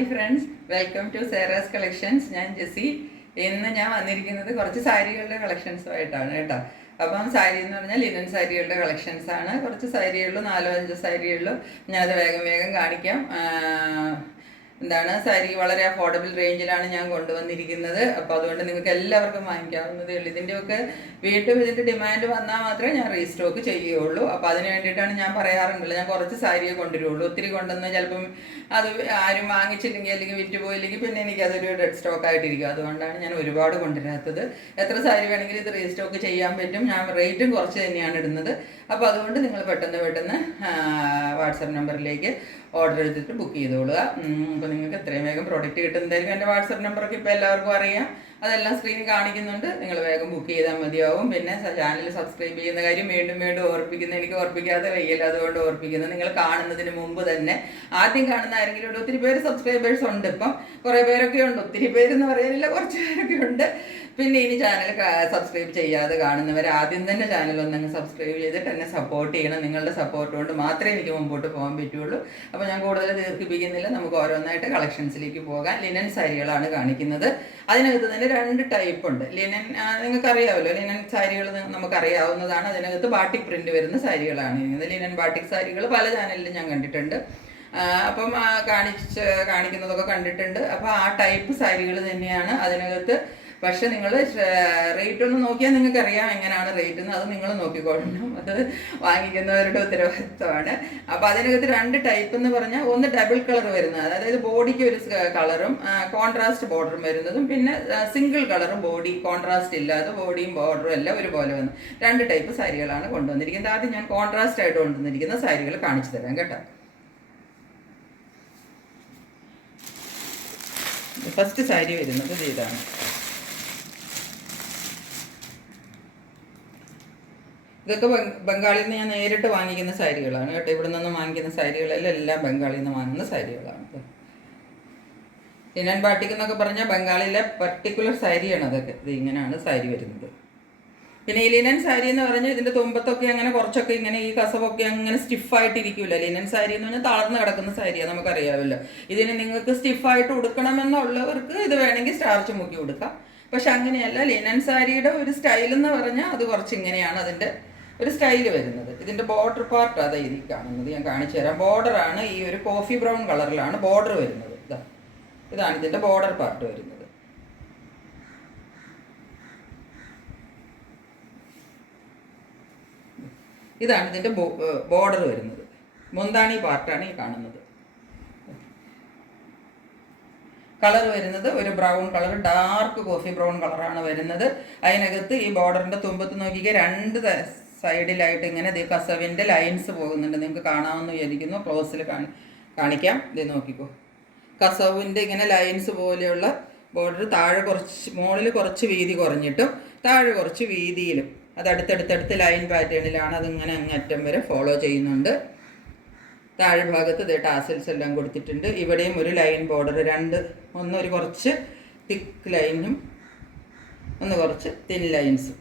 Hi friends, welcome to Sera's collections. ഞാൻ ജെസ്സി. ഇന്ന് ഞാൻ വന്നിരിക്കുന്നത് കുറച്ച് സാരികളുടെ കളക്ഷൻസുമായിട്ടാണ് കേട്ടോ. അപ്പം സാരി എന്ന് പറഞ്ഞാൽ ലിനൻ സാരികളുടെ കളക്ഷൻസ് ആണ്. കുറച്ച് സാരികളിലും 4-5 സാരികളിലും ഞാനത് വേഗം വേഗം കാണിക്കാം. സാരി വളരെ അഫോർഡബിൾ റേഞ്ചിലാണ് ഞാൻ കൊണ്ടുവന്നിരിക്കുന്നത്. അപ്പോൾ അതുകൊണ്ട് നിങ്ങൾക്ക് എല്ലാവർക്കും വാങ്ങിക്കാവുന്നതേ ഉള്ളൂ. ഇതിൻ്റെയൊക്കെ വീണ്ടും ഇതിൻ്റെ ഡിമാൻഡ് വന്നാൽ മാത്രമേ ഞാൻ റീസ്റ്റോക്ക് ചെയ്യുകയുള്ളൂ. അപ്പോൾ അതിന് വേണ്ടിയിട്ടാണ് ഞാൻ പറയാറുണ്ടല്ലോ, ഞാൻ കുറച്ച് സാരിയെ കൊണ്ടുവരുള്ളൂ. ഒത്തിരി കൊണ്ടുവന്ന് ചിലപ്പം അത് ആരും വാങ്ങിച്ചില്ലെങ്കിൽ അല്ലെങ്കിൽ വിറ്റുപോയില്ലെങ്കിൽ പിന്നെ എനിക്കതൊരു ഡെഡ് സ്റ്റോക്ക് ആയിട്ടിരിക്കും. അതുകൊണ്ടാണ് ഞാൻ ഒരുപാട് കൊണ്ടുവരാത്തത്. എത്ര സാരി വേണമെങ്കിലും ഇത് റീസ്റ്റോക്ക് ചെയ്യാൻ പറ്റും. ഞാൻ റേറ്റും കുറച്ച് തന്നെയാണ് ഇടുന്നത്. അപ്പോൾ അതുകൊണ്ട് നിങ്ങൾ പെട്ടെന്ന് വാട്സപ്പ് നമ്പറിലേക്ക് ഓർഡർ എടുത്തിട്ട് ബുക്ക് ചെയ്തോളുക. അപ്പോൾ നിങ്ങൾക്ക് എത്രയും വേഗം പ്രോഡക്റ്റ് കിട്ടുന്നതായിരിക്കും. എൻ്റെ വാട്സപ്പ് നമ്പറൊക്കെ ഇപ്പോൾ എല്ലാവർക്കും അറിയാം. അതെല്ലാം സ്ക്രീനിൽ കാണിക്കുന്നുണ്ട്. നിങ്ങൾ വേഗം ബുക്ക് ചെയ്താൽ മതിയാവും. പിന്നെ ചാനൽ സബ്സ്ക്രൈബ് ചെയ്യുന്ന കാര്യം വീണ്ടും ഓർപ്പിക്കുന്നത് എനിക്ക് ഓർപ്പിക്കാതെ വയ്യല്ല, അതുകൊണ്ട് ഓർപ്പിക്കുന്നത്. നിങ്ങൾ കാണുന്നതിന് മുമ്പ് തന്നെ ആദ്യം കാണുന്ന ആരെങ്കിലും ഉണ്ട്. ഒത്തിരി പേര് സബ്സ്ക്രൈബേഴ്സ് ഉണ്ട്. ഇപ്പം കുറേ പേരൊക്കെ ഉണ്ട്. ഒത്തിരി പേരെന്ന് പറയാനില്ല, കുറച്ച് പേരൊക്കെ ഉണ്ട്. പിന്നെ ഇനി ചാനൽ സബ്സ്ക്രൈബ് ചെയ്യാതെ കാണുന്നവർ ആദ്യം തന്നെ ചാനൽ ഒന്നങ്ങ് സബ്സ്ക്രൈബ് ചെയ്തിട്ട് എന്നെ സപ്പോർട്ട് ചെയ്യണം. നിങ്ങളുടെ സപ്പോർട്ട് കൊണ്ട് മാത്രമേ എനിക്ക് മുമ്പോട്ട് പോകാൻ പറ്റുള്ളൂ. അപ്പോൾ ഞാൻ കൂടുതൽ ദീർഘിപ്പിക്കുന്നില്ല, നമുക്ക് ഓരോന്നായിട്ട് കളക്ഷൻസിലേക്ക് പോകാം. ലിനൻ സാരികളാണ് കാണിക്കുന്നത്. അതിനകത്ത് തന്നെ 2 ടൈപ്പ് ഉണ്ട്. ലിനൻ നിങ്ങൾക്കറിയാമല്ലോ, ലിനൻ സാരികൾ നമുക്കറിയാവുന്നതാണ്. അതിനകത്ത് ബാട്ടിക് പ്രിന്റ് വരുന്ന സാരികളാണ് ഇരിക്കുന്നത്. ലിനൻ ബാട്ടിക് സാരികൾ പല ചാനലിലും ഞാൻ കണ്ടിട്ടുണ്ട്. അപ്പം കാണിക്കുന്നതൊക്കെ കണ്ടിട്ടുണ്ട്. അപ്പോൾ ആ ടൈപ്പ് സാരികൾ തന്നെയാണ് അതിനകത്ത്. പക്ഷെ നിങ്ങൾ റേറ്റ് ഒന്ന് നോക്കിയാൽ നിങ്ങൾക്കറിയാം എങ്ങനെയാണ് റേറ്റ് എന്ന്. അത് നിങ്ങൾ നോക്കിക്കൊള്ളണം, അത് വാങ്ങിക്കുന്നവരുടെ ഉത്തരവാദിത്വമാണ്. അപ്പോൾ അതിനകത്ത് 2 ടൈപ്പ് എന്ന് പറഞ്ഞാൽ, ഒന്ന് ഡബിൾ കളർ വരുന്നത്, അതായത് ബോഡിക്ക് ഒരു കളറും കോൺട്രാസ്റ്റ് ബോർഡറും വരുന്നതും, പിന്നെ സിംഗിൾ കളറും ബോഡി കോൺട്രാസ്റ്റ് ഇല്ലാതെ ബോഡിയും ബോർഡറും എല്ലാം ഒരുപോലെ വന്നു. 2 ടൈപ്പ് സാരികളാണ് കൊണ്ടുവന്നിരിക്കുന്നത്. ആദ്യം ഞാൻ കോൺട്രാസ്റ്റ് ആയിട്ട് കൊണ്ടുവന്നിരിക്കുന്ന സാരികൾ കാണിച്ചു തരാം കേട്ടോ. ഫസ്റ്റ് സാരി വരുന്നത് ഇതാണ്. ഇതൊക്കെ ബംഗാളിൽ നിന്ന് ഞാൻ നേരിട്ട് വാങ്ങിക്കുന്ന സാരികളാണ് കേട്ടോ. ഇവിടെ നിന്നും വാങ്ങിക്കുന്ന സാരികളെല്ലാം എല്ലാം ബംഗാളിൽ നിന്ന് വാങ്ങുന്ന സാരികളാണ്. ലിനൻ ബാട്ടിക് എന്നൊക്കെ പറഞ്ഞാൽ ബംഗാളിലെ പർട്ടിക്കുലർ സാരിയാണ് അതൊക്കെ. ഇത് ഇങ്ങനെയാണ് സാരി വരുന്നത്. പിന്നെ ഈ ലിനൻ സാരി എന്ന് പറഞ്ഞാൽ ഇതിൻ്റെ തുമ്പത്തൊക്കെ അങ്ങനെ കുറച്ചൊക്കെ ഇങ്ങനെ ഈ കസവൊക്കെ അങ്ങനെ സ്റ്റിഫായിട്ടിരിക്കില്ല. ലിനൻ സാരി എന്ന് പറഞ്ഞാൽ തളർന്ന് കിടക്കുന്ന സാരിയാണ്, നമുക്കറിയാമല്ലോ. ഇതിന് നിങ്ങൾക്ക് സ്റ്റിഫായിട്ട് ഉടുക്കണമെന്നുള്ളവർക്ക് ഇത് വേണമെങ്കിൽ സ്റ്റാർച്ച് മുക്കി കൊടുക്കാം. പക്ഷെ അങ്ങനെയല്ല. ലിനൻ സാരിയുടെ ഒരു സ്റ്റൈൽ എന്ന് പറഞ്ഞാൽ അത് കുറച്ച് ഇങ്ങനെയാണ് അതിൻ്റെ ഒരു സ്റ്റൈല് വരുന്നത്. ഇതിൻ്റെ ബോർഡർ പാർട്ട് അതായത് ഈ കാണുന്നത്, ഞാൻ കാണിച്ചു തരാം. ബോർഡറാണ് ഈ ഒരു കോഫി ബ്രൗൺ കളറിലാണ് ബോർഡർ വരുന്നത്. ഇതാണ് ഇതിൻ്റെ ബോർഡർ പാർട്ട് വരുന്നത്. ഇതാണ് ഇതിൻ്റെ ബോർഡർ വരുന്നത്. മുന്താണി പാർട്ടാണ് ഈ കാണുന്നത്. കളർ വരുന്നത് ഒരു brown colour, dark coffee brown കളറാണ് വരുന്നത്. അതിനകത്ത് ഈ ബോർഡറിൻ്റെ തുമ്പത്ത് നോക്കിക്കുക, 2 സൈഡിലായിട്ട് ഇങ്ങനെ കസവിൻ്റെ ലൈൻസ് പോകുന്നുണ്ട്. നിങ്ങൾക്ക് കാണാമെന്ന് വിചാരിക്കുന്നു. ക്ലോസിൽ കാണിക്കാം. ഇത് നോക്കിക്കോ, കസവിൻ്റെ ഇങ്ങനെ ലൈൻസ് പോലെയുള്ള ബോർഡർ. താഴെ കുറച്ച്, മുകളിൽ കുറച്ച് വീതി കുറഞ്ഞിട്ടും താഴെ കുറച്ച് വീതിയിലും, അത് അടുത്തടുത്തടുത്ത് ലൈൻ പാറ്റേണിലാണ്. അതിങ്ങനെ അങ്ങറ്റം വരെ ഫോളോ ചെയ്യുന്നുണ്ട്. താഴെ ഭാഗത്ത് ഇത് ടാസൽസ് എല്ലാം കൊടുത്തിട്ടുണ്ട്. ഇവിടെയും ഒരു ലൈൻ ബോർഡർ, ഒരു കുറച്ച് തിക്ക് ലൈനും ഒന്ന് കുറച്ച് തിൻ ലൈൻസും.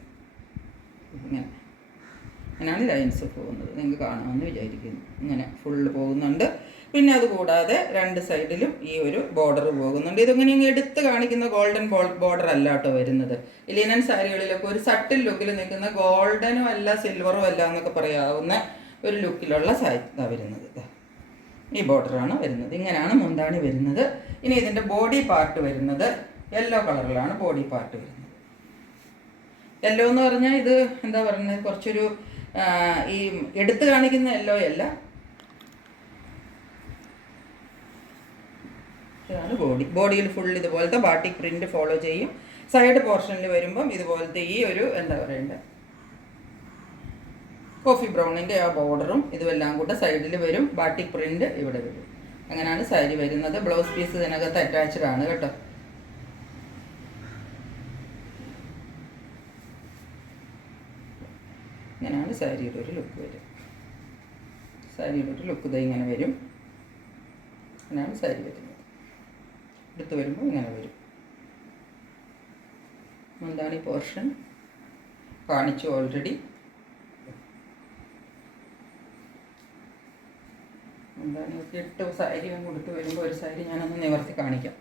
അങ്ങനെയാണ് ലൈൻസ് പോകുന്നത്. നിങ്ങൾക്ക് കാണാമെന്ന് വിചാരിക്കുന്നു. ഇങ്ങനെ ഫുള്ള് പോകുന്നുണ്ട്. പിന്നെ അതുകൂടാതെ 2 സൈഡിലും ഈ ഒരു ബോർഡർ പോകുന്നുണ്ട്. ഇതിങ്ങനെ എടുത്ത് കാണിക്കുന്ന ഗോൾഡൻ ബോർഡർ അല്ല കേട്ടോ വരുന്നത്. ലിനൻ സാരികളിലൊക്കെ ഒരു സട്ടിൽ ലുക്കിൽ നിൽക്കുന്ന, ഗോൾഡനും അല്ല സിൽവറും അല്ല എന്നൊക്കെ പറയാവുന്ന ഒരു ലുക്കിലുള്ള സാരി വരുന്നത്. ഈ ബോർഡറാണ് വരുന്നത്. ഇങ്ങനെയാണ് മുന്താണി വരുന്നത്. ഇനി ഇതിൻ്റെ ബോഡി പാർട്ട് വരുന്നത് യെല്ലോ കളറിലാണ് ബോഡി പാർട്ട് വരുന്നത്. യെല്ലോ എന്ന് പറഞ്ഞാൽ ഇത് എന്താ പറയുന്നത്, കുറച്ചൊരു ഈ എടുത്ത് കാണിക്കുന്ന യെല്ലോ അല്ല. ഇതാണ് ബോഡിയിൽ ഫുൾ ഇതുപോലത്തെ ബാട്ടിക് പ്രിന്റ് ഫോളോ ചെയ്യും. സൈഡ് പോർഷനിൽ വരുമ്പം ഇതുപോലത്തെ ഈ ഒരു എന്താ പറയണ്ടേ, കോഫി ബ്രൗണിൻ്റെ ആ ബോർഡറും ഇതുമെല്ലാം കൂടെ സൈഡിൽ വരും. ബാട്ടിക് പ്രിന്റ് ഇവിടെ വരും. അങ്ങനെയാണ് സാരി വരുന്നത്. ബ്ലൗസ് പീസ് ഇതിനകത്ത് അറ്റാച്ച്ഡ് ആണ് കേട്ടോ. ഇങ്ങനെയാണ് സാരിയുടെ ഒരു ലുക്ക് വരും. സാരിയുടെ ഒരു ലുക്ക് ഇതാ ഇങ്ങനെ വരും. അങ്ങനെയാണ് സാരി വരുന്നത്. എടുത്ത് വരുമ്പോൾ ഇങ്ങനെ വരും. മുന്താണി പോർഷൻ കാണിച്ചു ഓൾറെഡി. എന്താണ് 8 സാരി ഞാൻ കൊടുത്ത് വരുമ്പോൾ ഒരു സാരി ഞാനൊന്ന് നിവർത്തി കാണിക്കാം.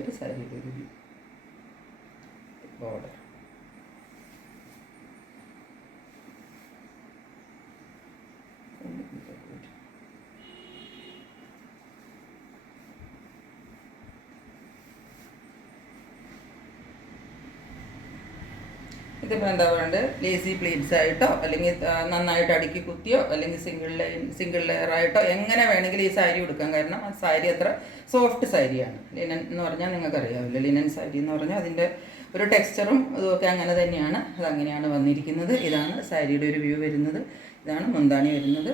ഒരു സാരിയുടെ ഒരു ബോർഡർ. ഇതിപ്പോൾ എന്താ പറയുക, ലേസി പ്ലീറ്റ്സ് ആയിട്ടോ അല്ലെങ്കിൽ നന്നായിട്ട് അടുക്കി കുത്തിയോ അല്ലെങ്കിൽ സിംഗിൾ ലെയർ ആയിട്ടോ എങ്ങനെ വേണമെങ്കിലും ഈ സാരി ഉടുക്കാം. കാരണം ആ സാരി അത്ര സോഫ്റ്റ് സാരിയാണ്. ലിനൻ എന്ന് പറഞ്ഞാൽ നിങ്ങൾക്കറിയാവില്ല, ലിനൻ സാരി എന്ന് പറഞ്ഞാൽ അതിൻ്റെ ഒരു ടെക്സ്ചറും ഇതുമൊക്കെ അങ്ങനെ തന്നെയാണ്. അതങ്ങനെയാണ് വന്നിരിക്കുന്നത്. ഇതാണ് സാരിയുടെ ഒരു വ്യൂ വരുന്നത്. ഇതാണ് മുന്താണി വരുന്നത്.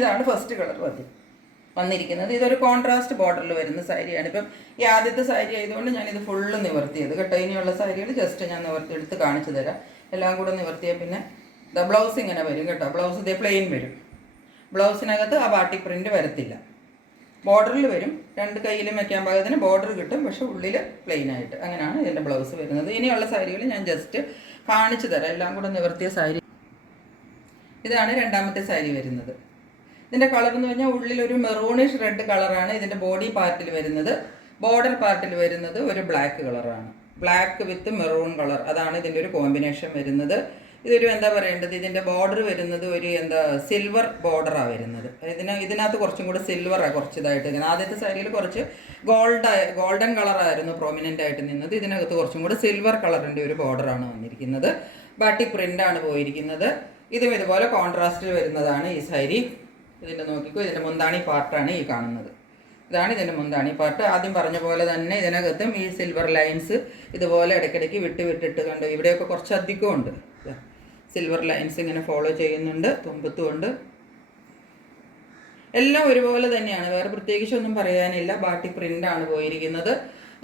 ഇതാണ് ഫസ്റ്റ് കളർ വന്നിരിക്കുന്നത്. ഇതൊരു കോൺട്രാസ്റ്റ് ബോർഡറിൽ വരുന്ന സാരിയാണ്. ഇപ്പം ഈ ആദ്യത്തെ സാരി ആയതുകൊണ്ട് ഞാനിത് ഫുള്ള് നിവർത്തിയത് കേട്ടോ. ഇനിയുള്ള സാരികൾ ജസ്റ്റ് ഞാൻ നിവർത്തിയെടുത്ത് കാണിച്ചു തരാം. എല്ലാം കൂടെ നിവർത്തിയാൽ പിന്നെ ബ്ലൗസ് ഇങ്ങനെ വരും കേട്ടോ. ബ്ലൗസ് ഇതേ പ്ലെയിൻ വരും. ബ്ലൗസിനകത്ത് ആ ബാട്ടിക് പ്രിൻറ്റ് വരത്തില്ല. ബോർഡറിൽ വരും. രണ്ട് കയ്യിലും വയ്ക്കാൻ പാകത്തിന് ബോർഡർ കിട്ടും, പക്ഷെ ഉള്ളിൽ പ്ലെയിൻ ആയിട്ട്. അങ്ങനെയാണ് ഇതിൻ്റെ ബ്ലൗസ് വരുന്നത്. ഇനിയുള്ള സാരികൾ ഞാൻ ജസ്റ്റ് കാണിച്ചു തരാം. എല്ലാം കൂടെ നിവർത്തിയ സാരി. ഇതാണ് രണ്ടാമത്തെ സാരി വരുന്നത്. ഇതിൻ്റെ കളർ എന്ന് പറഞ്ഞാൽ ഉള്ളിലൊരു മെറൂണിഷ് റെഡ് കളറാണ് ഇതിൻ്റെ ബോഡി പാർട്ടിൽ വരുന്നത്. ബോർഡർ പാർട്ടിൽ വരുന്നത് ഒരു ബ്ലാക്ക് കളറാണ്. ബ്ലാക്ക് വിത്ത് മെറൂൺ കളർ, അതാണ് ഇതിൻ്റെ ഒരു കോമ്പിനേഷൻ വരുന്നത്. ഇതൊരു എന്താ പറയേണ്ടത്, ഇതിൻ്റെ ബോർഡർ വരുന്നത് ഒരു സിൽവർ ബോർഡറാണ് വരുന്നത്. ഇതിനകത്ത് കുറച്ചും കൂടെ സിൽവറാണ് കുറച്ച് ഇതായിട്ട് ഇരിക്കുന്നത്. ആദ്യത്തെ സാരിയിൽ കുറച്ച് ഗോൾഡൻ കളറായിരുന്നു പ്രോമിനൻ്റ് ആയിട്ട് നിന്നത്. ഇതിനകത്ത് കുറച്ചും കൂടെ സിൽവർ കളറിൻ്റെ ഒരു ബോർഡറാണ് വന്നിരിക്കുന്നത്. ബാട്ടിക് പ്രിൻ്റാണ് പോയിരിക്കുന്നത്. ഇതും ഇതുപോലെ കോൺട്രാസ്റ്റിൽ വരുന്നതാണ് ഈ സാരി. ഇതിൻ്റെ നോക്കിക്കോ, ഇതിൻ്റെ മുന്താണി പാർട്ടാണ് ഈ കാണുന്നത്. ഇതാണ് ഇതിൻ്റെ മുന്താണി പാർട്ട്. ആദ്യം പറഞ്ഞ പോലെ തന്നെ ഇതിനകത്തും ഈ സിൽവർ ലൈൻസ് ഇതുപോലെ ഇടയ്ക്കിടയ്ക്ക് വിട്ടിട്ട് കണ്ടു. ഇവിടെയൊക്കെ കുറച്ച് അധികമുണ്ട്. സിൽവർ ലൈൻസ് ഇങ്ങനെ ഫോളോ ചെയ്യുന്നുണ്ട്. തുമ്പത്തുമുണ്ട്. എല്ലാം ഒരുപോലെ തന്നെയാണ്, വേറെ പ്രത്യേകിച്ചൊന്നും പറയാനില്ല. ബാട്ടിക് പ്രിൻ്റാണ് പോയിരിക്കുന്നത്.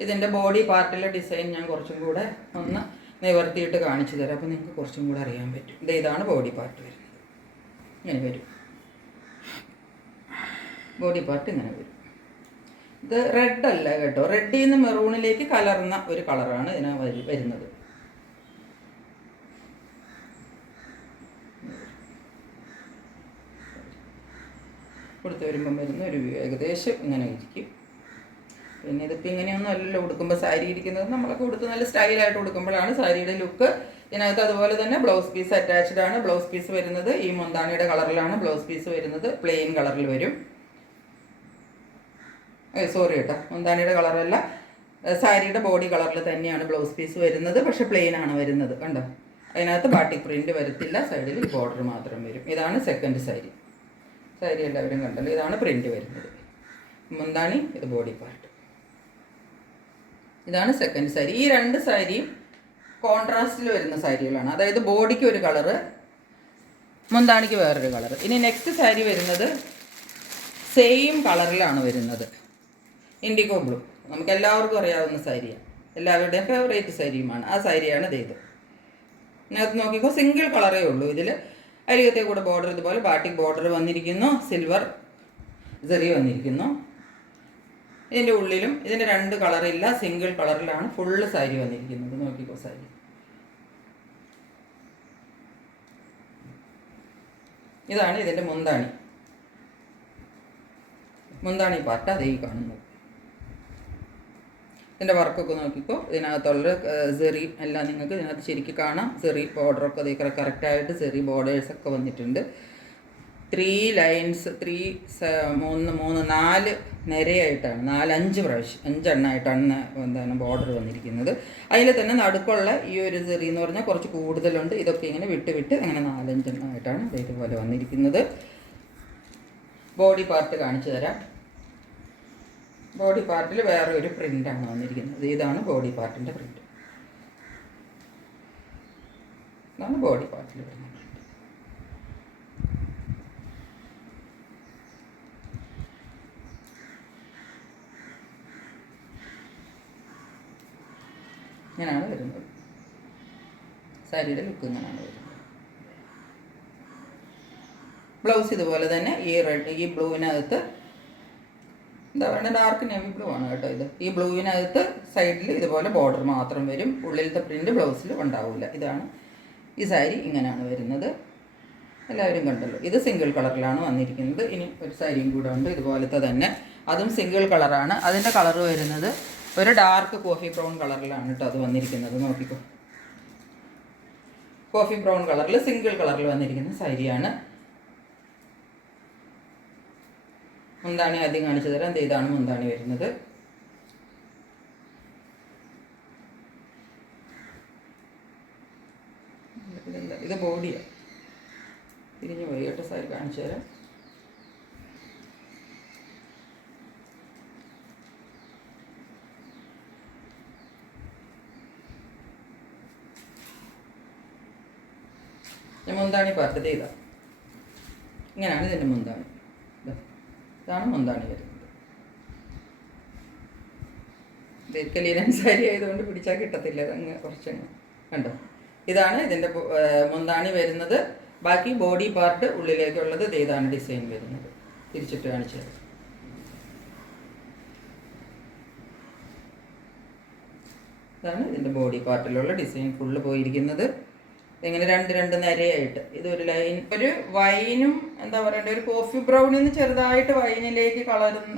ഇതിൻ്റെ ബോഡി പാർട്ടിലെ ഡിസൈൻ ഞാൻ കുറച്ചും കൂടെ ഒന്ന് നിവർത്തിയിട്ട് കാണിച്ചു തരാം. അപ്പോൾ നിങ്ങൾക്ക് കുറച്ചും കൂടെ അറിയാൻ പറ്റും. ഇതാണ് ബോഡി പാർട്ട് വരുന്നത്. ഇങ്ങനെ വരും. ബോഡി പാർട്ട് ഇങ്ങനെ വരും. ഇത് റെഡ് അല്ല കേട്ടോ. റെഡിൽ നിന്ന് മെറൂണിലേക്ക് കലർന്ന ഒരു കളറാണ് ഇതിന് വരുന്നത്. കൊടുത്ത് വരുമ്പം വരുന്ന ഒരു ഏകദേശം ഇങ്ങനെ ഇരിക്കും. പിന്നെ ഇതിപ്പോൾ ഇങ്ങനെയൊന്നും അല്ലല്ലോ ഉടുക്കുമ്പോൾ സാരി ഇരിക്കുന്നത്. നമ്മളൊക്കെ ഉടുത്ത് നല്ല സ്റ്റൈലായിട്ട് ഉടുക്കുമ്പോഴാണ് സാരിയുടെ ലുക്ക്. ഇതിനകത്ത് അതുപോലെ തന്നെ ബ്ലൗസ് പീസ് അറ്റാച്ച്ഡ് ആണ്. ബ്ലൗസ് പീസ് വരുന്നത് ഈ മുന്താണിയുടെ കളറിലാണ് ബ്ലൗസ് പീസ് വരുന്നത്. പ്ലെയിൻ കളറിൽ വരും. സോറി കേട്ടോ, മുന്താണിയുടെ കളറല്ല, സാരിയുടെ ബോഡി കളറിൽ തന്നെയാണ് ബ്ലൗസ് പീസ് വരുന്നത്. പക്ഷെ പ്ലെയിൻ ആണ് വരുന്നത്. കണ്ടോ, അതിനകത്ത് ബാട്ടിക് പ്രിൻറ്റ് വരത്തില്ല. സൈഡിൽ ബോർഡർ മാത്രം വരും. ഇതാണ് സെക്കൻഡ് സാരി. സാരി എല്ലാവരും കണ്ടല്ലോ. ഇതാണ് പ്രിൻറ്റ് വരുന്നത്. മുന്താണി, ഇത് ബോഡി പാർട്ട്. ഇതാണ് സെക്കൻഡ് സാരി. ഈ രണ്ട് സാരിയും കോൺട്രാസ്റ്റിൽ വരുന്ന സാരികളാണ്. അതായത് ബോഡിക്ക് ഒരു കളറ്, മുന്താണിക്ക് വേറൊരു കളറ്. ഇനി നെക്സ്റ്റ് സാരി വരുന്നത് സെയിം കളറിലാണ് വരുന്നത്. ഇൻഡിഗോ ബ്ലൂ, നമുക്ക് എല്ലാവർക്കും അറിയാവുന്ന സാരിയാണ്. എല്ലാവരുടെയും ഫേവറേറ്റ് സാരിയുമാണ്. ആ സാരിയാണ് ഇത്. ഇതിനകത്ത് നോക്കിക്കോ, സിംഗിൾ കളറേ ഉള്ളൂ. ഇതിൽ അരികത്തെ കൂടെ ബോർഡർ ഇതുപോലെ ബാട്ടിക് ബോർഡർ വന്നിരിക്കുന്നു. സിൽവർ സെറി വന്നിരിക്കുന്നു. ഇതിൻ്റെ ഉള്ളിലും ഇതിന് രണ്ട് കളറില്ല, സിംഗിൾ കളറിലാണ് ഫുള്ള് സാരി വന്നിരിക്കുന്നത്. നോക്കിക്കോ സാരി. ഇതാണ് ഇതിൻ്റെ മുന്താണി. മുന്താണി പാർട്ട് അതേ കാണുന്നത്. ഇതിൻ്റെ വർക്കൊക്കെ നോക്കിക്കോ. ഇതിനകത്തുള്ള സെറി എല്ലാം നിങ്ങൾക്ക് ഇതിനകത്ത് ശരിക്കും കാണാം. സെറി ബോർഡറൊക്കെ അതേ കറക്റ്റായിട്ട് സെറി ബോർഡേഴ്സൊക്കെ വന്നിട്ടുണ്ട്. 3 ലൈൻസ്, 4 നിരയായിട്ടാണ്, 4-5 പ്രാവശ്യം 5 എണ്ണമായിട്ടാണ് ബോർഡർ വന്നിരിക്കുന്നത്. അതിൽ തന്നെ നടുക്കുള്ള ഈ ഒരു സെറി എന്ന് പറഞ്ഞാൽ കുറച്ച് കൂടുതലുണ്ട്. ഇതൊക്കെ ഇങ്ങനെ വിട്ട് അങ്ങനെ 4-5 എണ്ണമായിട്ടാണ് ഇതുപോലെ വന്നിരിക്കുന്നത്. ബോഡി പാർട്ട് കാണിച്ചു തരാം. ബോഡി പാർട്ടിൽ വേറെ ഒരു പ്രിൻ്റാണ് വന്നിരിക്കുന്നത്. ഇതാണ് ബോഡി പാർട്ടിൻ്റെ പ്രിൻ്റ്. ഇതാണ് ബോഡി പാർട്ടിൽ വരുന്ന പ്രിൻ്റ്. ഇങ്ങനെയാണ് വരുന്നത്. സാരിയുടെ ലുക്ക് ഇങ്ങനെയാണ് വരുന്നത്. ബ്ലൗസ് ഇതുപോലെ തന്നെ ഈ ബ്ലൂവിനകത്ത് എന്താ പറയുക, ഡാർക്ക് നേവി ബ്ലൂ ആണ് കേട്ടോ ഇത്. ഈ ബ്ലൂവിനകത്ത് സൈഡിൽ ഇതുപോലെ ബോർഡർ മാത്രം വരും, ഉള്ളിലത്തെ പ്രിൻ്റ് ബ്ലൗസിൽ ഉണ്ടാവില്ല. ഇതാണ് ഈ സാരി, ഇങ്ങനെയാണ് വരുന്നത്. എല്ലാവരും കണ്ടല്ലോ. ഇത് സിംഗിൾ കളറിലാണ് വന്നിരിക്കുന്നത്. ഇനി ഒരു സാരിയും കൂടെ ഉണ്ട് ഇതുപോലത്തെ തന്നെ, അതും സിംഗിൾ കളറാണ്. അതിൻ്റെ കളർ വരുന്നത് ഒരു ഡാർക്ക് കോഫി ബ്രൗൺ കളറിലാണ് കേട്ടോ അത് വന്നിരിക്കുന്നത്. നോക്കിക്കോ, കോഫി ബ്രൗൺ കളറിൽ സിംഗിൾ കളറിൽ വന്നിരിക്കുന്ന സാരിയാണ്. മുന്താണി ആദ്യം കാണിച്ചു തരാം. ഇതാണ് മുന്താണി വരുന്നത്. ഇത് ബോഡിയാണ്. തിരിഞ്ഞു പോയി കേട്ടോ, സാരി കാണിച്ചു തരാം. മുന്താണി പാർട്ട് ഇതാ, ഇങ്ങനെയാണ് ഇതിൻ്റെ മുന്താണി. ഇതാണ് മുന്താണി വരുന്നത്. ഇത് ലീനൻ സാരി ആയതുകൊണ്ട് പിടിച്ചാൽ കിട്ടത്തില്ല, അതങ്ങ് കുറച്ചങ്ങ് കണ്ടോ. ഇതാണ് ഇതിൻ്റെ മുന്താണി വരുന്നത്. ബാക്കി ബോഡി പാർട്ട് ഉള്ളിലേക്കുള്ളത് ഇതാണ് ഡിസൈൻ വരുന്നത്. തിരിച്ചിട്ട് കാണിച്ചു തരാം. ഇതാണ് ഇതിൻ്റെ ബോഡി പാർട്ടിലുള്ള ഡിസൈൻ ഫുള്ള് പോയിരിക്കുന്നത്. ഇങ്ങനെ രണ്ട് നിരയായിട്ട്. ഇതൊരു ലൈൻ, ഒരു വൈനും എന്താ പറയണ്ടേ, ഒരു കോഫി ബ്രൗണിൽ നിന്ന് ചെറുതായിട്ട് വൈനിലേക്ക്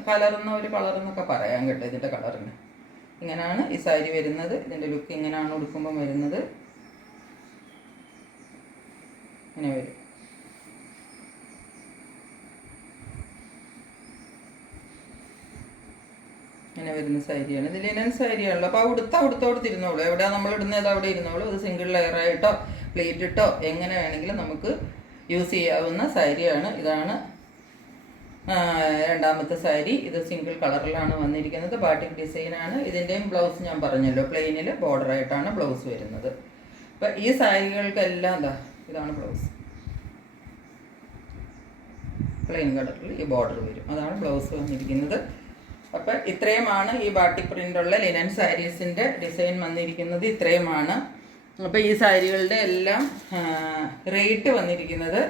കലർന്ന ഒരു കളർ എന്നൊക്കെ പറയാൻ കേട്ടോ ഇതിൻ്റെ കളറിന്. ഇങ്ങനെയാണ് ഈ സാരി വരുന്നത്. ഇതിൻ്റെ ലുക്ക് ഇങ്ങനെയാണ് ഉടുക്കുമ്പം വരുന്നത്. ഇങ്ങനെ വരും. ഇങ്ങനെ വരുന്ന സാരിയാണ്. ഇത് ലിനൻ സാരിയാണല്ലോ. അപ്പോൾ ഉടുത്തോടുത്തിരുന്നോളൂ. എവിടെയാണ് നമ്മൾ ഇടുന്നത് അവിടെ ഇരുന്നോളൂ. ഇത് സിംഗിൾ ലെയറായിട്ടോ പ്ലേറ്റ് ഇട്ടോ എങ്ങനെ വേണമെങ്കിലും നമുക്ക് യൂസ് ചെയ്യാവുന്ന സാരിയാണ്. ഇതാണ് രണ്ടാമത്തെ സാരി. ഇത് സിംഗിൾ കളറിലാണ് വന്നിരിക്കുന്നത്. ബാട്ടിക് ഡിസൈനാണ്. ഇതിൻ്റെയും ബ്ലൗസ് ഞാൻ പറഞ്ഞല്ലോ, പ്ലെയിനിൽ ബോർഡറായിട്ടാണ് ബ്ലൗസ് വരുന്നത്. അപ്പം ഈ സാരികൾക്കെല്ലാം ഇതാണ് ബ്ലൗസ്. പ്ലെയിൻ കളറിൽ ഈ ബോർഡർ വരും. അതാണ് ബ്ലൗസ് വന്നിരിക്കുന്നത്. അപ്പം ഇത്രയുമാണ് ഈ ബാട്ടിക് പ്രിൻ്റുള്ള ലിനൻ സാരീസിൻ്റെ ഡിസൈൻ വന്നിരിക്കുന്നത്. ഇത്രയുമാണ്. അപ്പോൾ ഈ സാരികളുടെ എല്ലാം റേറ്റ് വന്നിരിക്കുന്നത്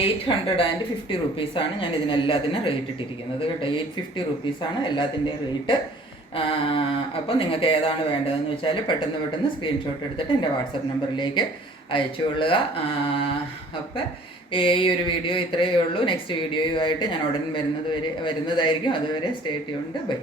850 റുപ്പീസാണ്. ഞാൻ ഇതിനെല്ലാത്തിനും റേറ്റ് ഇട്ടിരിക്കുന്നത് കേട്ടോ. 850 റുപ്പീസാണ് എല്ലാത്തിൻ്റെയും റേറ്റ്. അപ്പോൾ നിങ്ങൾക്ക് ഏതാണ് വേണ്ടതെന്ന് വെച്ചാൽ പെട്ടെന്ന് സ്ക്രീൻഷോട്ട് എടുത്തിട്ട് എൻ്റെ വാട്സപ്പ് നമ്പറിലേക്ക് അയച്ചു കൊള്ളുക. അപ്പം ഈ ഒരു വീഡിയോ ഇത്രയേ ഉള്ളൂ. നെക്സ്റ്റ് വീഡിയോയുമായിട്ട് ഞാൻ ഉടൻ വരുന്നതായിരിക്കും. അതുവരെ സ്റ്റേ ട്യൂൺഡ്. ബൈ.